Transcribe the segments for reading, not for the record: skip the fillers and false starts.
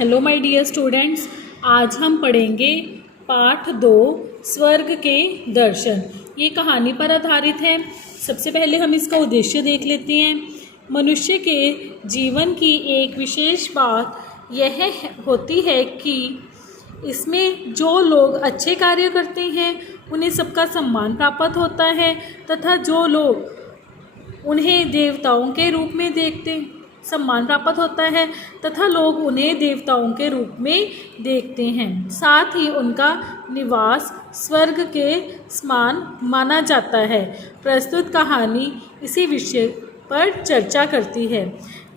Hello my dear students, आज हम पढ़ेंगे पाठ 2 स्वर्ग के दर्शन। ये कहानी पर आधारित है। सबसे पहले हम इसका उद्देश्य देख लेते हैं। मनुष्य के जीवन की एक विशेष बात यह होती है कि इसमें जो लोग अच्छे कार्य करते हैं उन्हें सबका सम्मान प्राप्त होता है तथा जो लोग उन्हें देवताओं के रूप में देखते सम्मान प्राप्त होता है तथा लोग उन्हें देवताओं के रूप में देखते हैं। साथ ही उनका निवास स्वर्ग के समान माना जाता है। प्रस्तुत कहानी इसी विषय पर चर्चा करती है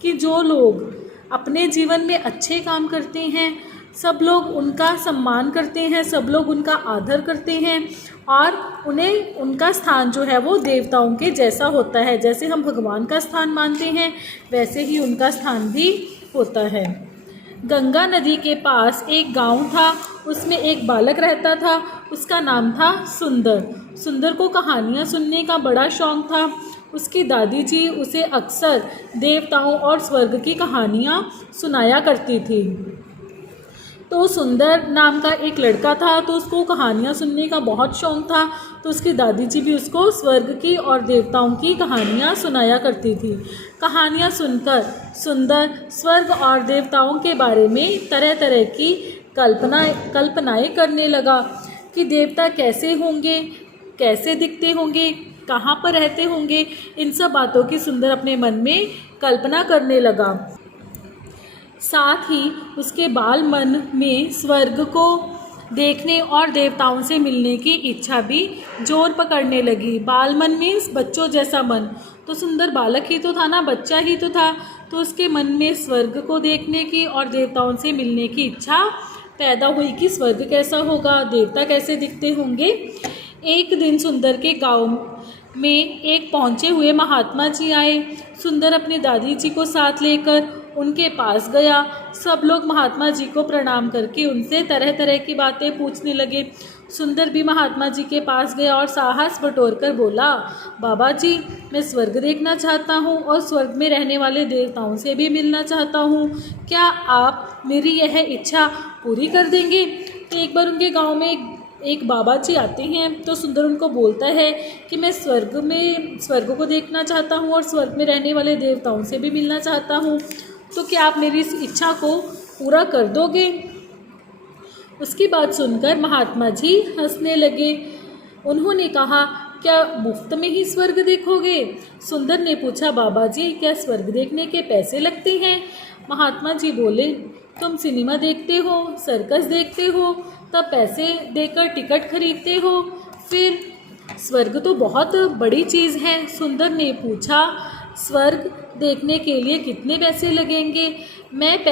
कि जो लोग अपने जीवन में अच्छे काम करते हैं सब लोग उनका सम्मान करते हैं, सब लोग उनका आदर करते हैं और उन्हें उनका स्थान जो है वो देवताओं के जैसा होता है। जैसे हम भगवान का स्थान मानते हैं वैसे ही उनका स्थान भी होता है। गंगा नदी के पास एक गांव था। उसमें एक बालक रहता था। उसका नाम था सुंदर। सुंदर को कहानियाँ सुनने का बड़ा शौक़ था। उसकी दादी जी उसे अक्सर देवताओं और स्वर्ग की कहानियाँ सुनाया करती थी। तो सुंदर नाम का एक लड़का था, तो उसको कहानियाँ सुनने का बहुत शौक़ था। तो उसकी दादी जी भी उसको स्वर्ग की और देवताओं की कहानियाँ सुनाया करती थी। कहानियाँ सुनकर सुंदर स्वर्ग और देवताओं के बारे में तरह तरह की कल्पनाएँ करने लगा कि देवता कैसे होंगे, कैसे दिखते होंगे, कहाँ पर रहते होंगे। इन सब बातों की सुंदर अपने मन में कल्पना करने लगा। साथ ही उसके बाल मन में स्वर्ग को देखने और देवताओं से मिलने की इच्छा भी जोर पकड़ने लगी। बाल मन मीन्स बच्चों जैसा मन। तो सुंदर बालक ही तो था ना, बच्चा ही तो था। तो उसके मन में स्वर्ग को देखने की और देवताओं से मिलने की इच्छा पैदा हुई कि स्वर्ग कैसा होगा, देवता कैसे दिखते होंगे। एक दिन सुंदर के गाँव में एक पहुँचे हुए महात्मा जी आए। सुंदर अपनी दादी जी को साथ लेकर उनके पास गया। सब लोग महात्मा जी को प्रणाम करके उनसे तरह तरह की बातें पूछने लगे। सुंदर भी महात्मा जी के पास गया और साहस बटोरकर बोला, बाबा जी, मैं स्वर्ग देखना चाहता हूँ और स्वर्ग में रहने वाले देवताओं से भी मिलना चाहता हूँ। क्या आप मेरी यह इच्छा पूरी कर देंगे? तो एक बार उनके गाँव में एक बाबा जी आते हैं। तो सुंदर उनको बोलता है कि मैं स्वर्ग को देखना चाहता हूँ और स्वर्ग में रहने वाले देवताओं से भी मिलना चाहता हूँ। तो क्या आप मेरी इस इच्छा को पूरा कर दोगे? उसकी बात सुनकर महात्मा जी हंसने लगे। उन्होंने कहा, क्या मुफ्त में ही स्वर्ग देखोगे? सुंदर ने पूछा, बाबा जी, क्या स्वर्ग देखने के पैसे लगते हैं? महात्मा जी बोले, तुम सिनेमा देखते हो, सर्कस देखते हो, तब पैसे देकर टिकट खरीदते हो, फिर स्वर्ग तो बहुत बड़ी चीज़ है। सुंदर ने पूछा, स्वर्ग देखने के लिए कितने पैसे लगेंगे? मैं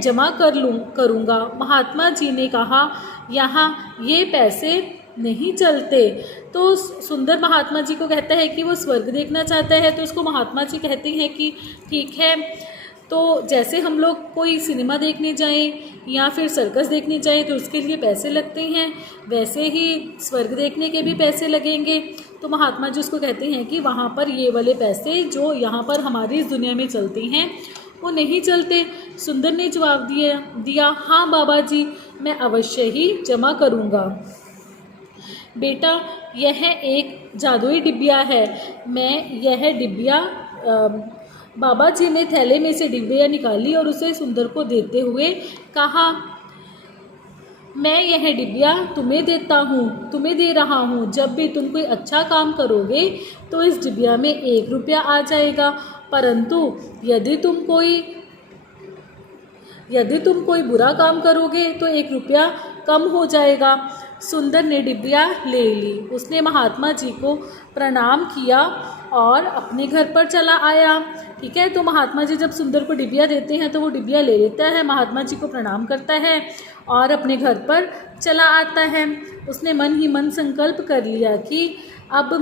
जमा करूँगा। महात्मा जी ने कहा, यहाँ ये पैसे नहीं चलते। तो सुंदर महात्मा जी को कहता है कि वो स्वर्ग देखना चाहता है। तो उसको महात्मा जी कहते हैं कि ठीक है, तो जैसे हम लोग कोई सिनेमा देखने जाएं या फिर सर्कस देखने जाएं तो उसके लिए पैसे लगते हैं, वैसे ही स्वर्ग देखने के भी पैसे लगेंगे। तो महात्मा जी उसको कहते हैं कि वहाँ पर ये वाले पैसे जो यहाँ पर हमारी इस दुनिया में चलते हैं वो नहीं चलते। सुंदर ने जवाब दिया, हाँ बाबा जी, मैं अवश्य ही जमा करूँगा। बेटा, यह एक जादुई डिबिया है। मैं यह डिबिया बाबा जी ने थैले में से डिबिया निकाली और उसे सुंदर को देते हुए कहा, मैं यह डिबिया तुम्हें दे रहा हूँ। जब भी तुम कोई अच्छा काम करोगे तो इस डिबिया में 1 रुपया आ जाएगा, परंतु यदि तुम कोई बुरा काम करोगे तो 1 रुपया कम हो जाएगा। सुंदर ने डिबिया ले ली। उसने महात्मा जी को प्रणाम किया और अपने घर पर चला आया। ठीक है, तो महात्मा जी जब सुंदर को डिबिया देते हैं तो वो डिबिया ले लेता है, महात्मा जी को प्रणाम करता है और अपने घर पर चला आता है। उसने मन ही मन संकल्प कर लिया कि अब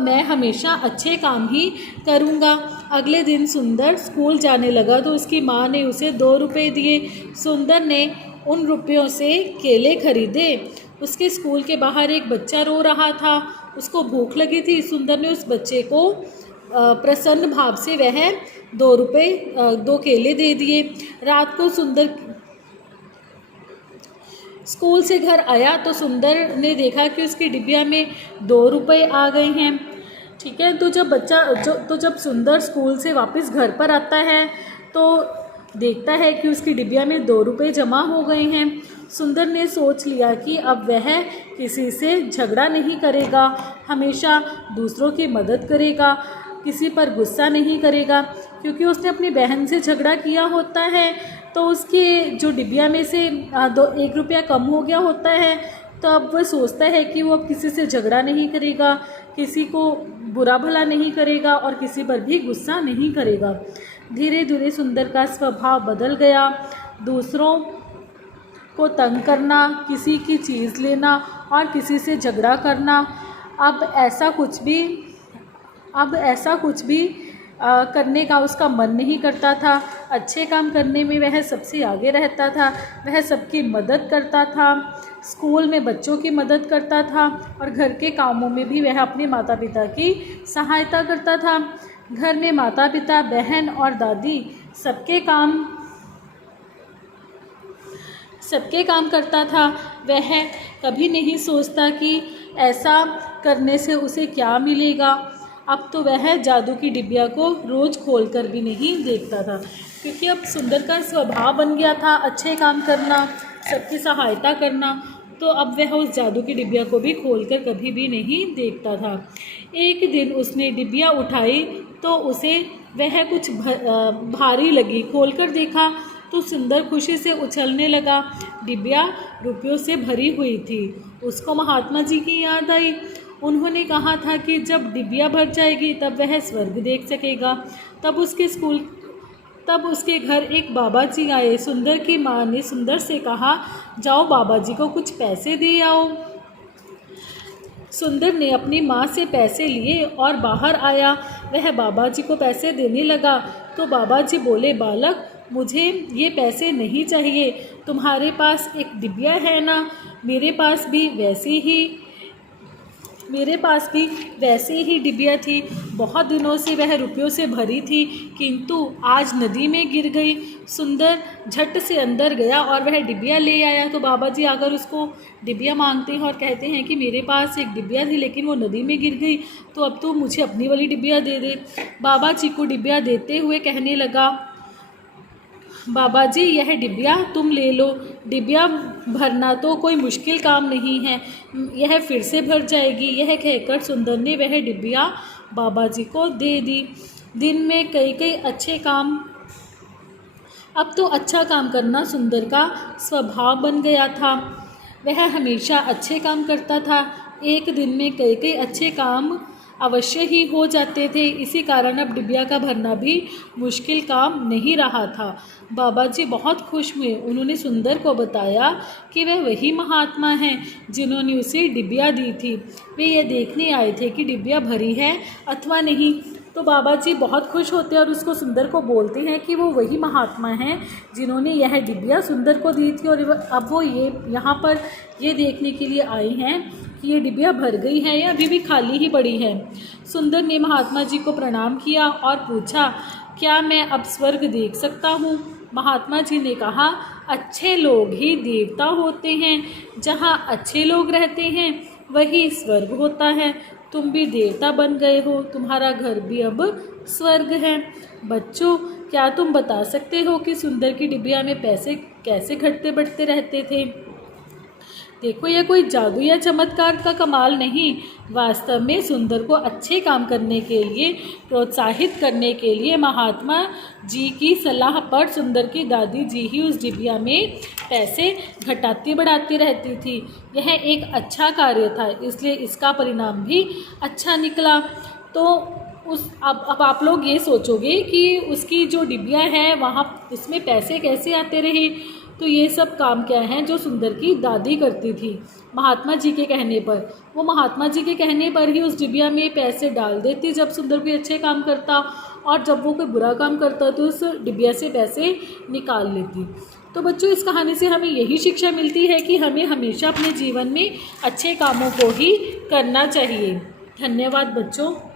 मैं हमेशा अच्छे काम ही करूँगा। अगले दिन सुंदर स्कूल जाने लगा तो उसकी माँ ने उसे 2 रुपये दिए। सुंदर ने उन रुपयों से केले खरीदे। उसके स्कूल के बाहर एक बच्चा रो रहा था। उसको भूख लगी थी। सुंदर ने उस बच्चे को प्रसन्न भाव से वह 2 रुपये 2 केले दे दिए। रात को सुंदर स्कूल से घर आया तो सुंदर ने देखा कि उसकी डिबिया में 2 रुपये आ गए हैं। ठीक है, तो जब सुंदर स्कूल से वापस घर पर आता है तो देखता है कि उसकी डिबिया में 2 रुपये जमा हो गए हैं। सुंदर ने सोच लिया कि अब वह किसी से झगड़ा नहीं करेगा, हमेशा दूसरों की मदद करेगा, किसी पर गुस्सा नहीं करेगा। क्योंकि उसने अपनी बहन से झगड़ा किया होता है तो उसके जो डिबिया में से 1 रुपया कम हो गया होता है, तो अब वह सोचता है कि वो अब किसी से झगड़ा नहीं करेगा, किसी को बुरा भला नहीं करेगा और किसी पर भी गुस्सा नहीं करेगा। धीरे धीरे सुंदर का स्वभाव बदल गया। दूसरों को तंग करना, किसी की चीज़ लेना और किसी से झगड़ा करना, अब ऐसा कुछ भी करने का उसका मन नहीं करता था। अच्छे काम करने में वह सबसे आगे रहता था। वह सबकी मदद करता था, स्कूल में बच्चों की मदद करता था और घर के कामों में भी वह अपने माता पिता की सहायता करता था। घर में माता पिता, बहन और दादी सबके काम करता था। वह कभी नहीं सोचता कि ऐसा करने से उसे क्या मिलेगा। अब तो वह जादू की डिबिया को रोज़ खोलकर भी नहीं देखता था, क्योंकि अब सुंदर का स्वभाव बन गया था अच्छे काम करना, सबकी सहायता करना। तो अब वह उस जादू की डिबिया को भी खोलकर कभी भी नहीं देखता था। एक दिन उसने डिबिया उठाई तो उसे वह कुछ भारी लगी। खोलकर देखा तो सुंदर खुशी से उछलने लगा। डिबिया रुपयों से भरी हुई थी। उसको महात्मा जी की याद आई। उन्होंने कहा था कि जब डिबिया भर जाएगी तब वह स्वर्ग देख सकेगा। तब उसके घर एक बाबा जी आए। सुंदर की माँ ने सुंदर से कहा, जाओ बाबा जी को कुछ पैसे दे आओ। सुंदर ने अपनी माँ से पैसे लिए और बाहर आया। वह बाबा जी को पैसे देने लगा तो बाबा जी बोले, बालक, मुझे ये पैसे नहीं चाहिए। तुम्हारे पास एक डिबिया है ना, मेरे पास भी वैसे ही डिबिया थी। बहुत दिनों से वह रुपयों से भरी थी, किंतु आज नदी में गिर गई। सुंदर झट से अंदर गया और वह डिबिया ले आया। तो बाबा जी आकर उसको डिबिया मांगते हैं और कहते हैं कि मेरे पास एक डिबिया थी लेकिन वो नदी में गिर गई, तो अब तो मुझे अपनी वाली डिबिया दे दे। बाबा जी को डिबिया देते हुए कहने लगा, बाबा जी, यह डिबिया तुम ले लो। डिबिया भरना तो कोई मुश्किल काम नहीं है, यह फिर से भर जाएगी। यह कहकर सुंदर ने वह डिबिया बाबा जी को दे दी। दिन में कई अच्छे काम अब तो अच्छा काम करना सुंदर का स्वभाव बन गया था। वह हमेशा अच्छे काम करता था। एक दिन में कई अच्छे काम अवश्य ही हो जाते थे। इसी कारण अब डिबिया का भरना भी मुश्किल काम नहीं रहा था। बाबा जी बहुत खुश हुए। उन्होंने सुंदर को बताया कि वह वही महात्मा हैं जिन्होंने उसे डिबिया दी थी। वे यह देखने आए थे कि डिबिया भरी है अथवा नहीं। तो बाबा जी बहुत खुश होते हैं और उसको सुंदर को बोलते हैं कि वो वही महात्मा हैं जिन्होंने यह डिबिया सुंदर को दी थी और अब वो यहाँ पर ये देखने के लिए आए हैं कि ये डिबिया भर गई है या अभी भी खाली ही पड़ी है। सुंदर ने महात्मा जी को प्रणाम किया और पूछा, क्या मैं अब स्वर्ग देख सकता हूँ? महात्मा जी ने कहा, अच्छे लोग ही देवता होते हैं। जहाँ अच्छे लोग रहते हैं वही स्वर्ग होता है। तुम भी देवता बन गए हो, तुम्हारा घर भी अब स्वर्ग है। बच्चों, क्या तुम बता सकते हो कि सुंदर की डिबिया में पैसे कैसे घटते बढ़ते रहते थे? देखो, यह कोई जादू या चमत्कार का कमाल नहीं, वास्तव में सुंदर को अच्छे काम करने के लिए प्रोत्साहित करने के लिए महात्मा जी की सलाह पर सुंदर की दादी जी ही उस डिबिया में पैसे घटाती बढ़ाती रहती थी। यह एक अच्छा कार्य था, इसलिए इसका परिणाम भी अच्छा निकला। तो अब आप लोग ये सोचोगे कि उसकी जो डिबिया है वहाँ उसमें पैसे कैसे आते रहे। तो ये सब काम क्या है जो सुंदर की दादी करती थी महात्मा जी के कहने पर। वो महात्मा जी के कहने पर ही उस डिबिया में पैसे डाल देती जब सुंदर कोई अच्छे काम करता, और जब वो कोई बुरा काम करता तो उस डिबिया से पैसे निकाल लेती। तो बच्चों, इस कहानी से हमें यही शिक्षा मिलती है कि हमें हमेशा अपने जीवन में अच्छे कामों को ही करना चाहिए। धन्यवाद बच्चों।